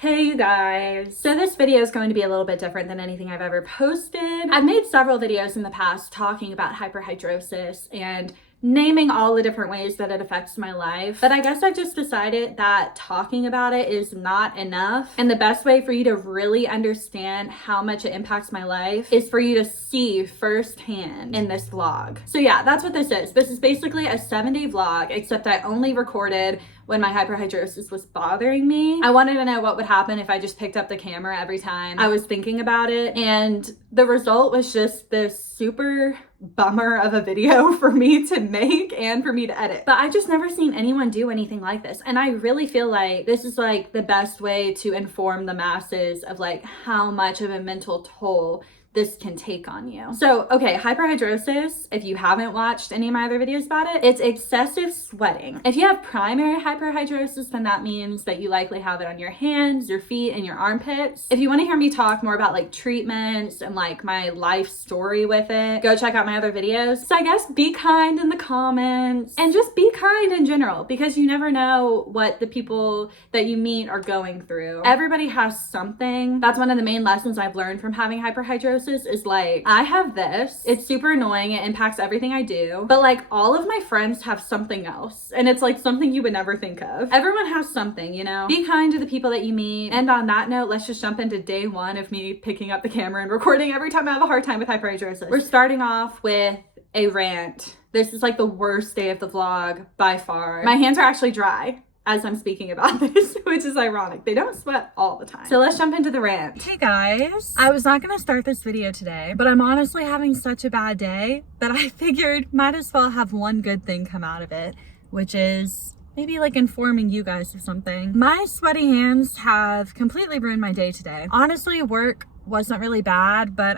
Hey you guys! So this video is going to be a little bit different than anything I've ever posted. I've made several videos in the past talking about hyperhidrosis and naming all the different ways that it affects my life. But I guess I've just decided that talking about it is not enough. And the best way for you to really understand how much it impacts my life is for you to see firsthand in this vlog. So yeah, that's what this is. This is basically a 7-day vlog, except I only recorded when my hyperhidrosis was bothering me. I wanted to know what would happen if I just picked up the camera every time I was thinking about it. And the result was just this super bummer of a video for me to make and for me to edit. But I've just never seen anyone do anything like this. And I really feel like this is like the best way to inform the masses of like how much of a mental toll this can take on you. So, okay, hyperhidrosis, if you haven't watched any of my other videos about it, it's excessive sweating. If you have primary hyperhidrosis, then that means that you likely have it on your hands, your feet, and your armpits. If you want to hear me talk more about like treatments and like my life story with it, go check out my other videos. So I guess be kind in the comments and just be kind in general, because you never know what the people that you meet are going through. Everybody has something. That's one of the main lessons I've learned from having hyperhidrosis is like, I have this, it's super annoying, it impacts everything I do, but like all of my friends have something else, and it's like something you would never think of. Everyone has something, you know? Be kind to the people that you meet. And on that note, let's just jump into day one of me picking up the camera and recording every time I have a hard time with hyperhidrosis. We're starting off with a rant. This is like the worst day of the vlog by far. My hands are actually dry as I'm speaking about this, which is ironic. They don't sweat all the time. So let's jump into the rant. Hey guys, I was not gonna start this video today, but I'm honestly having such a bad day that I figured might as well have one good thing come out of it, which is maybe like informing you guys of something. My sweaty hands have completely ruined my day today. Honestly, work wasn't really bad, but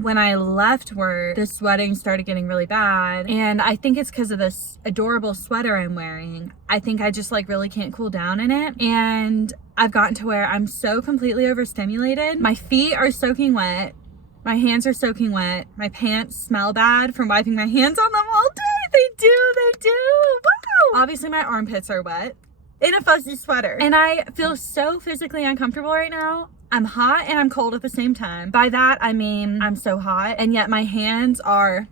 when I left work, the sweating started getting really bad, and I think it's because of this adorable sweater I'm wearing. I think I just like really can't cool down in it, and I've gotten to where I'm so completely overstimulated. My feet are soaking wet, my hands are soaking wet, my pants smell bad from wiping my hands on them all day. They do. Wow. Obviously my armpits are wet in a fuzzy sweater, and I feel so physically uncomfortable right now. I'm hot and I'm cold at the same time. By that, I mean, I'm so hot, and yet my hands are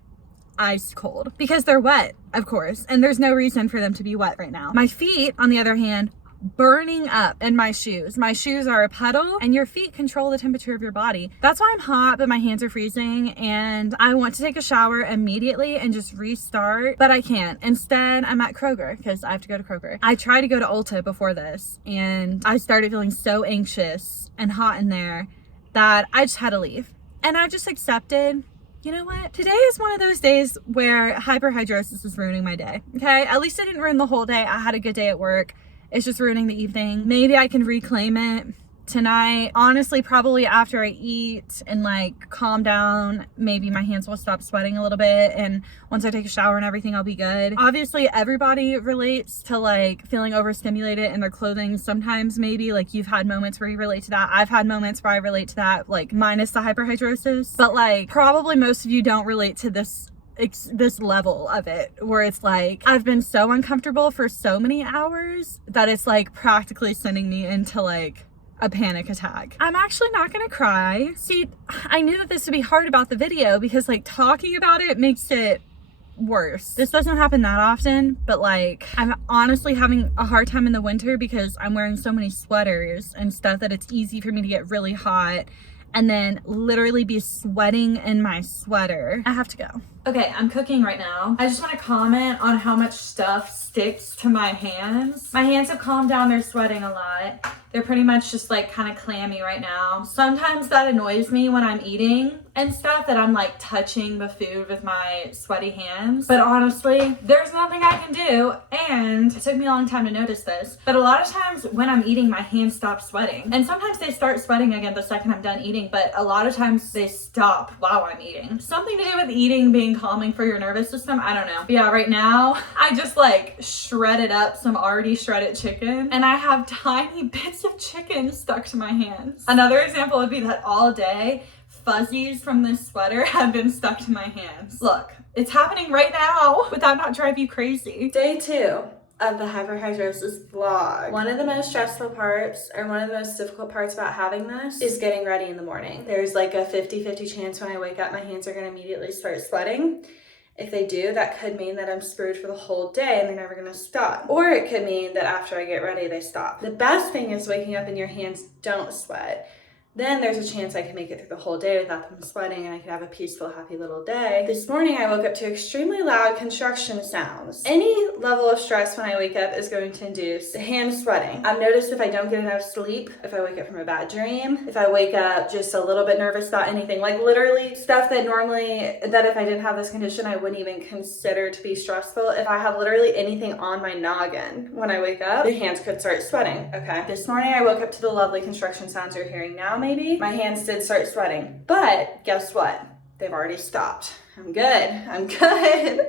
ice cold because they're wet, of course, and there's no reason for them to be wet right now. My feet, on the other hand, burning up, and my shoes are a puddle, and your feet control the temperature of your body. That's why I'm hot, but my hands are freezing, and I want to take a shower immediately and just restart, but I can't. Instead, I'm at Kroger because I have to go to Kroger. I tried to go to Ulta before this, and I started feeling so anxious and hot in there that I just had to leave. And I just accepted, you know what? Today is one of those days where hyperhidrosis is ruining my day, okay? At least it didn't ruin the whole day. I had a good day at work. It's just ruining the evening. Maybe I can reclaim it tonight. Honestly, probably after I eat and like calm down, maybe my hands will stop sweating a little bit, and once I take a shower and everything, I'll be good. Obviously, everybody relates to like feeling overstimulated in their clothing. Sometimes maybe like you've had moments where you relate to that. I've had moments where I relate to that, like minus the hyperhidrosis, but like probably most of you don't relate to this level of it, where it's like I've been so uncomfortable for so many hours that it's like practically sending me into like a panic attack. I'm actually not gonna cry. See, I knew that this would be hard about the video because like talking about it makes it worse. This doesn't happen that often, but like I'm honestly having a hard time in the winter because I'm wearing so many sweaters and stuff that it's easy for me to get really hot and then literally be sweating in my sweater. I have to go. Okay, I'm cooking right now. I just want to comment on how much stuff sticks to my hands. My hands have calmed down, they're sweating a lot. They're pretty much just like kind of clammy right now. Sometimes that annoys me when I'm eating and stuff, that I'm like touching the food with my sweaty hands. But honestly, there's nothing I can do, and it took me a long time to notice this, but a lot of times when I'm eating, my hands stop sweating. And sometimes they start sweating again the second I'm done eating, but a lot of times they stop while I'm eating. Something to do with eating being calming for your nervous system, I don't know. But yeah, right now, I just like shredded up some already shredded chicken, and I have tiny bits of chicken stuck to my hands. Another example would be that all day, fuzzies from this sweater have been stuck to my hands. Look, it's happening right now. Would that not drive you crazy? Day 2 of the hyperhidrosis vlog. One of the most stressful parts, or one of the most difficult parts about having this, is getting ready in the morning. There's like a 50-50 chance when I wake up, my hands are gonna immediately start sweating. If they do, that could mean that I'm screwed for the whole day and they're never gonna stop. Or it could mean that after I get ready, they stop. The best thing is waking up and your hands don't sweat. Then there's a chance I can make it through the whole day without them sweating and I could have a peaceful, happy little day. This morning I woke up to extremely loud construction sounds. Any level of stress when I wake up is going to induce hand sweating. I've noticed if I don't get enough sleep, if I wake up from a bad dream, if I wake up just a little bit nervous about anything, like literally stuff that normally, that if I didn't have this condition, I wouldn't even consider to be stressful. If I have literally anything on my noggin when I wake up, the hands could start sweating, okay? This morning I woke up to the lovely construction sounds you're hearing now. Maybe my hands did start sweating, but guess what? They've already stopped. I'm good. I'm good.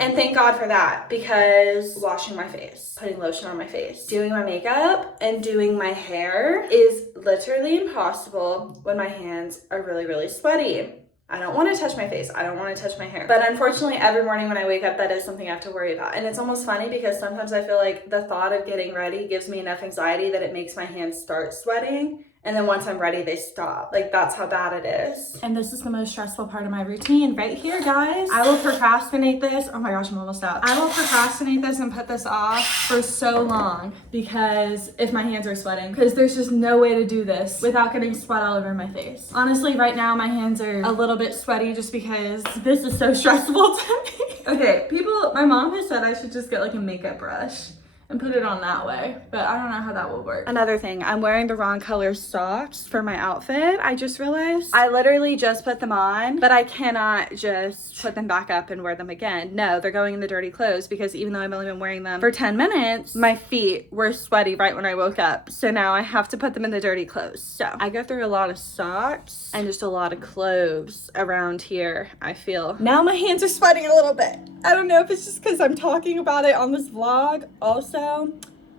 And thank God for that, because washing my face, putting lotion on my face, doing my makeup, and doing my hair is literally impossible when my hands are really, really sweaty. I don't want to touch my face. I don't want to touch my hair. But unfortunately, every morning when I wake up, that is something I have to worry about. And it's almost funny because sometimes I feel like the thought of getting ready gives me enough anxiety that it makes my hands start sweating. And then once I'm ready, they stop. Like, that's how bad it is. And this is the most stressful part of my routine right here, guys. I will procrastinate this. Oh my gosh, I'm almost out. I will procrastinate this and put this off for so long because if my hands are sweating, because there's just no way to do this without getting sweat all over my face. Honestly, right now, my hands are a little bit sweaty just because this is so stressful to me. Okay, my mom has said I should just get like a makeup brush and put it on that way, but I don't know how that will work. Another thing, I'm wearing the wrong color socks for my outfit. I just realized I literally just put them on, but I cannot just put them back up and wear them again. No, they're going in the dirty clothes because even though I've only been wearing them for 10 minutes, my feet were sweaty right when I woke up. So now I have to put them in the dirty clothes. So I go through a lot of socks and just a lot of clothes around here, I feel. Now my hands are sweating a little bit. I don't know if it's just because I'm talking about it on this vlog. Also,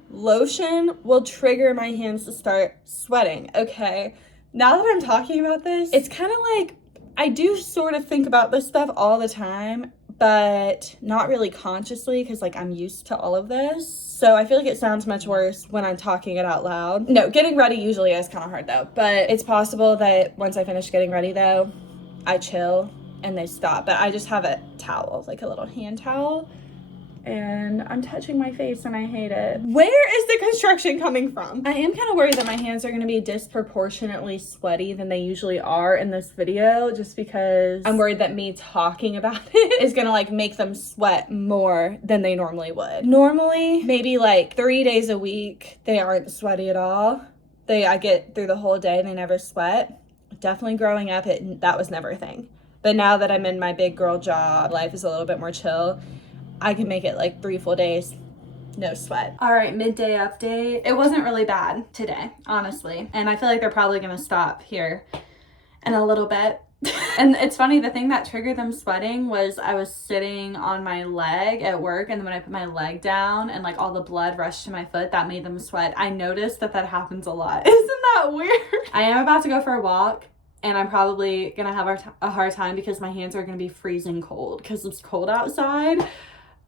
lotion will trigger my hands to start sweating, okay? Now that I'm talking about this, it's kind of like, I do sort of think about this stuff all the time, but not really consciously because like I'm used to all of this. So I feel like it sounds much worse when I'm talking it out loud. No, getting ready usually is kind of hard though, but it's possible that once I finish getting ready though, I chill and they stop. But I just have a towel, like a little hand towel, and I'm touching my face and I hate it. Where is the construction coming from? I am kind of worried that my hands are going to be disproportionately sweaty than they usually are in this video, just because I'm worried that me talking about it is going to like make them sweat more than they normally would. Normally, maybe like 3 days a week, they aren't sweaty at all. I get through the whole day, they never sweat. Definitely growing up, that was never a thing. But now that I'm in my big girl job, life is a little bit more chill. I can make it like 3 full days, no sweat. All right, midday update. It wasn't really bad today, honestly. And I feel like they're probably gonna stop here in a little bit. And it's funny, the thing that triggered them sweating was I was sitting on my leg at work, and then when I put my leg down and like all the blood rushed to my foot, that made them sweat. I noticed that happens a lot. Isn't that weird? I am about to go for a walk, and I'm probably gonna have a hard time because my hands are gonna be freezing cold because it's cold outside.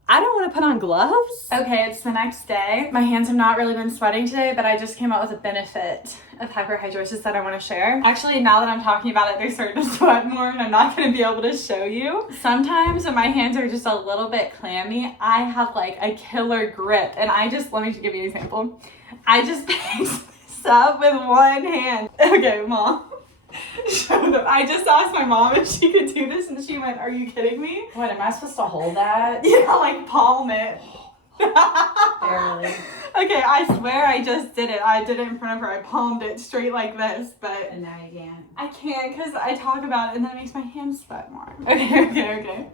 I don't want to put on gloves. Okay, it's the next day. My hands have not really been sweating today, but I just came out with a benefit of hyperhidrosis that I want to share. Actually, now that I'm talking about it, they're starting to sweat more and I'm not going to be able to show you. Sometimes when my hands are just a little bit clammy, I have like a killer grip. And let me give you an example. I just picked this up with one hand. Okay, Mom. I just asked my mom if she could do this and she went, "Are you kidding me?" What, am I supposed to hold that? Yeah, like palm it. Barely. Okay, I swear I just did it. I did it in front of her. I palmed it straight like this, but... And now you can't. I can't because I talk about it and then it makes my hands sweat more. Okay.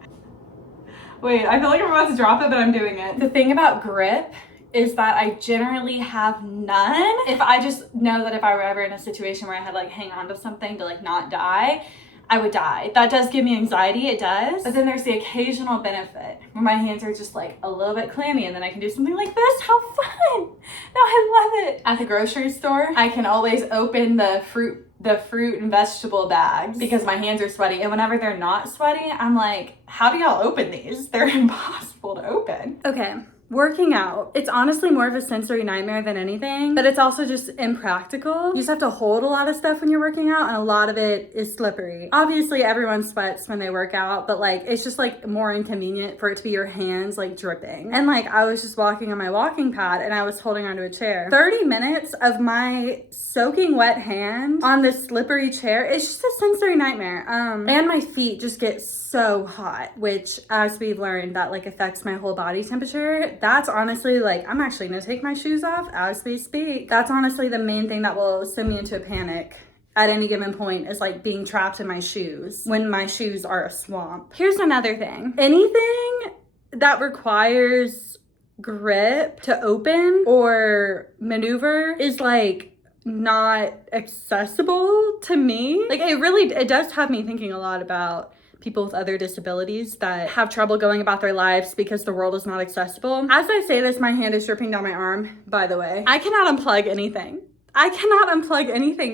Wait, I feel like I'm about to drop it, but I'm doing it. The thing about grip is that I generally have none. If I just know that if I were ever in a situation where I had like hang on to something to like not die, I would die. That does give me anxiety, it does. But then there's the occasional benefit where my hands are just like a little bit clammy and then I can do something like this. How fun! No, I love it. At the grocery store, I can always open the fruit and vegetable bags because my hands are sweaty. And whenever they're not sweaty, I'm like, how do y'all open these? They're impossible to open. Okay. Working out, it's honestly more of a sensory nightmare than anything, but it's also just impractical. You just have to hold a lot of stuff when you're working out, and a lot of it is slippery. Obviously, everyone sweats when they work out, but like, it's just like more inconvenient for it to be your hands like dripping. And like, I was just walking on my walking pad and I was holding onto a chair. 30 minutes of my soaking wet hand on this slippery chair, it's just a sensory nightmare. And my feet just get so hot, which, as we've learned, that like affects my whole body temperature. That's honestly, like, I'm actually gonna take my shoes off as we speak. That's honestly the main thing that will send me into a panic at any given point, is like being trapped in my shoes when my shoes are a swamp. Here's another thing. Anything that requires grip to open or maneuver is like not accessible to me. Like, it does have me thinking a lot about people with other disabilities that have trouble going about their lives because the world is not accessible. As I say this, my hand is dripping down my arm, by the way. I cannot unplug anything.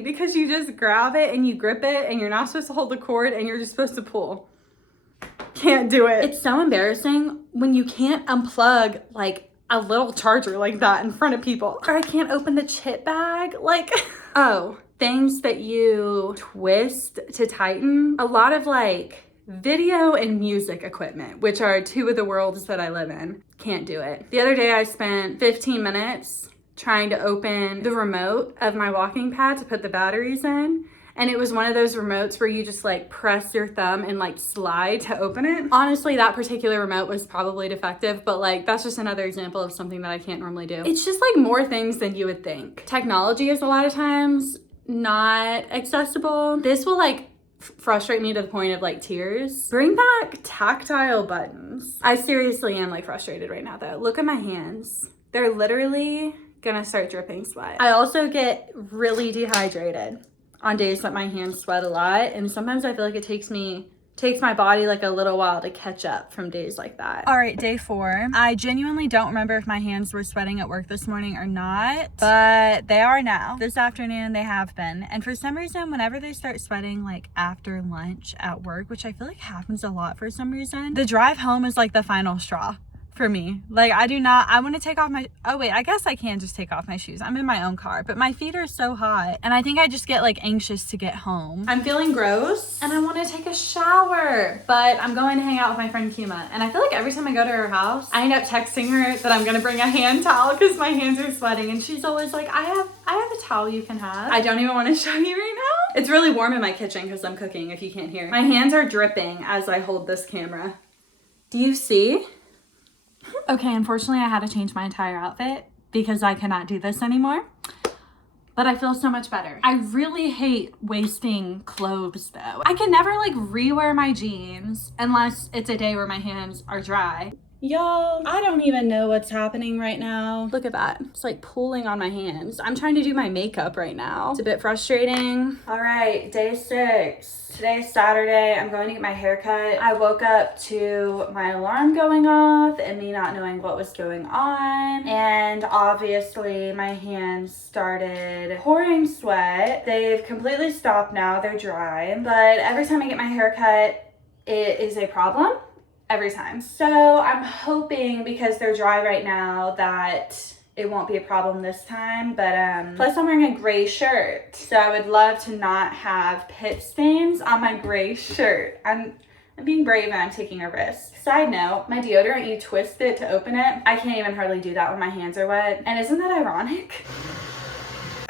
Because you just grab it and you grip it and you're not supposed to hold the cord and you're just supposed to pull. Can't do it. It's so embarrassing when you can't unplug like a little charger like that in front of people. Or I can't open the chip bag. Like, oh, things that you twist to tighten. A lot of like video and music equipment, which are two of the worlds that I live in. Can't do it. The other day I spent 15 minutes trying to open the remote of my walking pad to put the batteries in. And it was one of those remotes where you just like press your thumb and like slide to open it. Honestly, that particular remote was probably defective, but like, that's just another example of something that I can't normally do. It's just like more things than you would think. Technology is a lot of times not accessible. This will like frustrate me to the point of like tears. Bring back tactile buttons. I seriously am like frustrated right now though. Look at my hands. They're literally gonna start dripping sweat. I also get really dehydrated on days that my hands sweat a lot, and sometimes I feel like it takes my body like a little while to catch up from days like that. All right, day 4. I genuinely don't remember if my hands were sweating at work this morning or not, but they are now. This afternoon they have been. And for some reason, whenever they start sweating like after lunch at work, which I feel like happens a lot for some reason, the drive home is like the final straw for me. Like, I want to take off oh wait, I guess I can just take off my shoes. I'm in my own car, but my feet are so hot and I think I just get like anxious to get home. I'm feeling gross and I want to take a shower, but I'm going to hang out with my friend Kima, and I feel like every time I go to her house, I end up texting her that I'm gonna bring a hand towel because my hands are sweating, and she's always like, I have a towel you can have. I don't even want to show you right now. It's really warm in my kitchen because I'm cooking, if you can't hear. My hands are dripping as I hold this camera. Do you see? Okay, unfortunately I had to change my entire outfit because I cannot do this anymore, but I feel so much better. I really hate wasting clothes though. I can never like rewear my jeans unless it's a day where my hands are dry. Y'all, I don't even know what's happening right now. Look at that. It's like pooling on my hands. I'm trying to do my makeup right now. It's a bit frustrating. All right, day 6. Today's Saturday. I'm going to get my hair cut. I woke up to my alarm going off and me not knowing what was going on. And obviously my hands started pouring sweat. They've completely stopped now. They're dry. But every time I get my hair cut, it is a problem. Every time. So I'm hoping, because they're dry right now, that it won't be a problem this time. But plus I'm wearing a gray shirt, so I would love to not have pit stains on my gray shirt. I'm being brave and I'm taking a risk. Side note, my deodorant, you twist it to open it. I can't even hardly do that when my hands are wet. And isn't that ironic?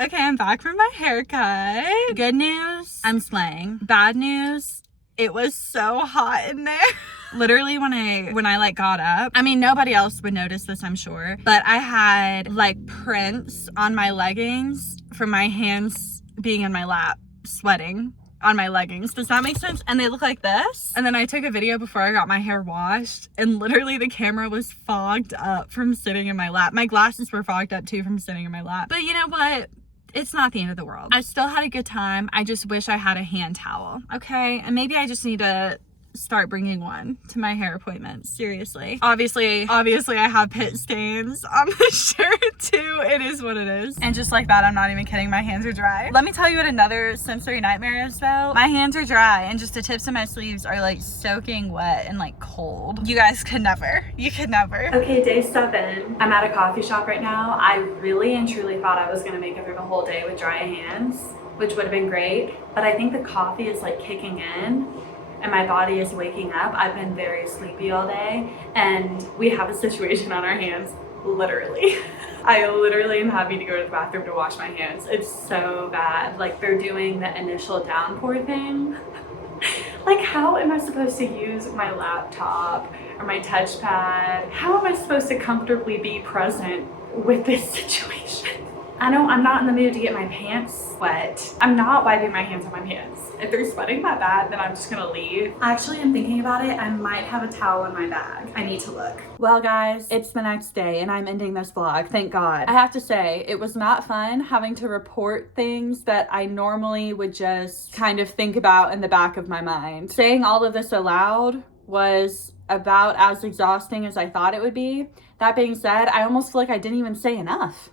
Okay, I'm back from my haircut. Good news, I'm slaying. Bad news, it was so hot in there. Literally when I like got up, I mean, nobody else would notice this, I'm sure, but I had like prints on my leggings from my hands being in my lap, sweating on my leggings. Does that make sense? And they look like this. And then I took a video before I got my hair washed, and literally the camera was fogged up from sitting in my lap. My glasses were fogged up too from sitting in my lap. But you know what? It's not the end of the world. I still had a good time. I just wish I had a hand towel, okay? And maybe I just need to start bringing one to my hair appointments. Seriously. Obviously I have pit stains on the shirt too. It is what it is. And just like that, I'm not even kidding, my hands are dry. Let me tell you what another sensory nightmare is though. My hands are dry and just the tips of my sleeves are like soaking wet and like cold. You guys could never. You could never. Okay, day 7. I'm at a coffee shop right now. I really and truly thought I was gonna make it through the whole day with dry hands, which would have been great, but I think the coffee is like kicking in and my body is waking up. I've been very sleepy all day and we have a situation on our hands, literally. I literally am having to go to the bathroom to wash my hands. It's so bad. Like they're doing the initial downpour thing. Like how am I supposed to use my laptop or my touchpad? How am I supposed to comfortably be present with this situation? I know I'm not in the mood to get my pants wet. I'm not wiping my hands on my pants. If they're sweating that bad, then I'm just gonna leave. Actually, I'm thinking about it. I might have a towel in my bag. I need to look. Well, guys, it's the next day and I'm ending this vlog. Thank God. I have to say, it was not fun having to report things that I normally would just kind of think about in the back of my mind. Saying all of this aloud was about as exhausting as I thought it would be. That being said, I almost feel like I didn't even say enough.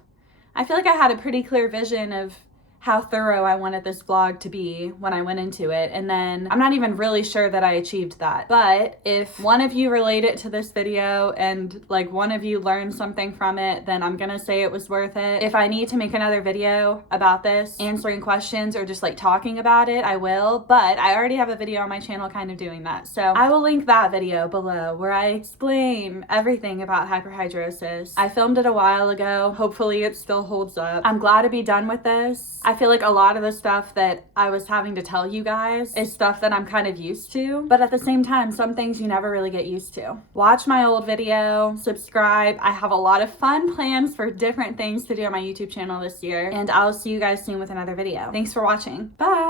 I feel like I had a pretty clear vision of how thorough I wanted this vlog to be when I went into it, and then I'm not even really sure that I achieved that. But if one of you related to this video and like one of you learned something from it, then I'm gonna say it was worth it. If I need to make another video about this, answering questions or just like talking about it, I will, but I already have a video on my channel kind of doing that. So I will link that video below where I explain everything about hyperhidrosis. I filmed it a while ago. Hopefully it still holds up. I'm glad to be done with this. I feel like a lot of the stuff that I was having to tell you guys is stuff that I'm kind of used to, but at the same time, some things you never really get used to. Watch my old video, subscribe. I have a lot of fun plans for different things to do on my YouTube channel this year, and I'll see you guys soon with another video. Thanks for watching. Bye.